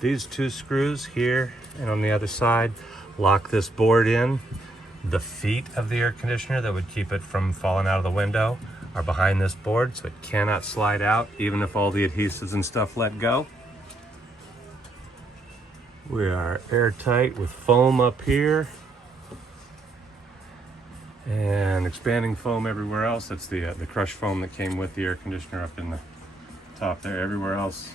These two screws here and on the other side lock this board in. The feet of the air conditioner that would keep it from falling out of the window are behind this board, so it cannot slide out even if all the adhesives and stuff let go. We are airtight with foam up here and expanding foam everywhere else. That's the crushed foam that came with the air conditioner up in the top there. Everywhere else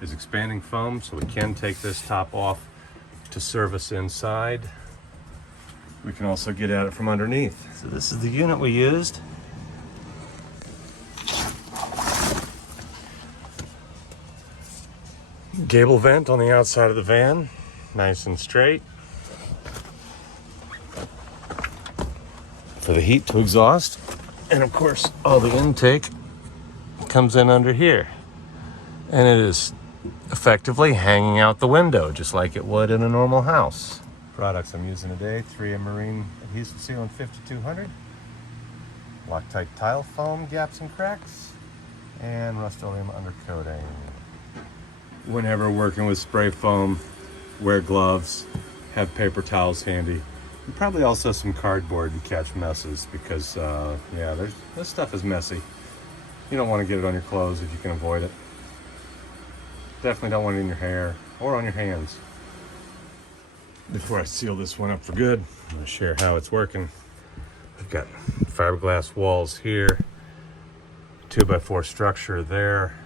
is expanding foam, so we can take this top off to service inside. We can also get at it from underneath. So this is the unit we used. Gable vent on the outside of the van, nice and straight. For the heat to exhaust. And of course, all the intake comes in under here. And it is effectively hanging out the window, just like it would in a normal house. Products I'm using today: 3M Marine Adhesive Sealant 5200, Loctite Tile Foam Gaps and Cracks, and Rust-Oleum Undercoating. Whenever working with spray foam, wear gloves, have paper towels handy, and probably also some cardboard to catch messes, because this stuff is messy. You don't want to get it on your clothes if you can avoid it. Definitely don't want it in your hair or on your hands. Before I seal this one up for good, I'm going to share how it's working. We've got fiberglass walls here, 2x4 structure there,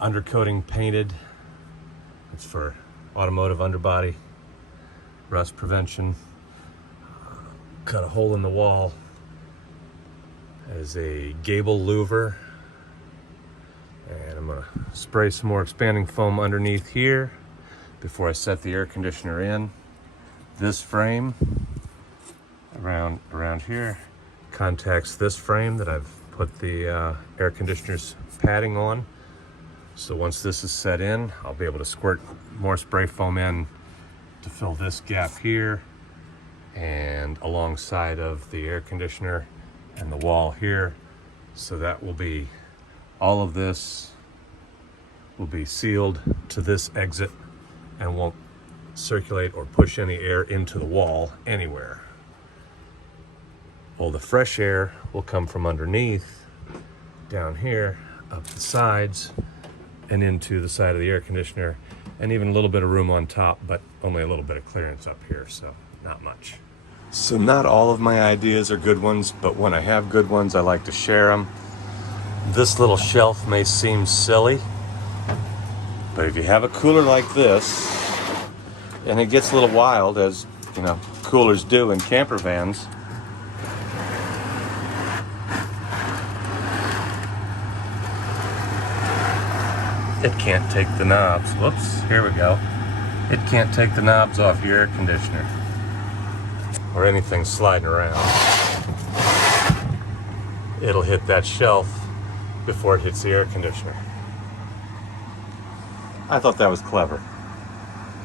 undercoating painted. It's for automotive underbody, rust prevention. Cut a hole in the wall as a gable louver. And I'm going to spray some more expanding foam underneath here before I set the air conditioner in. This frame around here contacts this frame that I've put the air conditioner's padding on. So once this is set in, I'll be able to squirt more spray foam in to fill this gap here and alongside of the air conditioner and the wall here. So that will be, all of this will be sealed to this exit and won't circulate or push any air into the wall anywhere. Well, the fresh air will come from underneath, down here, up the sides, and into the side of the air conditioner, and even a little bit of room on top, but only a little bit of clearance up here, so not much. So not all of my ideas are good ones, but when I have good ones, I like to share them. This little shelf may seem silly, but if you have a cooler like this, and it gets a little wild, as you know, coolers do in camper vans, it can't take the knobs. Whoops, here we go. It can't take the knobs off your air conditioner or anything sliding around. It'll hit that shelf before it hits the air conditioner. I thought that was clever.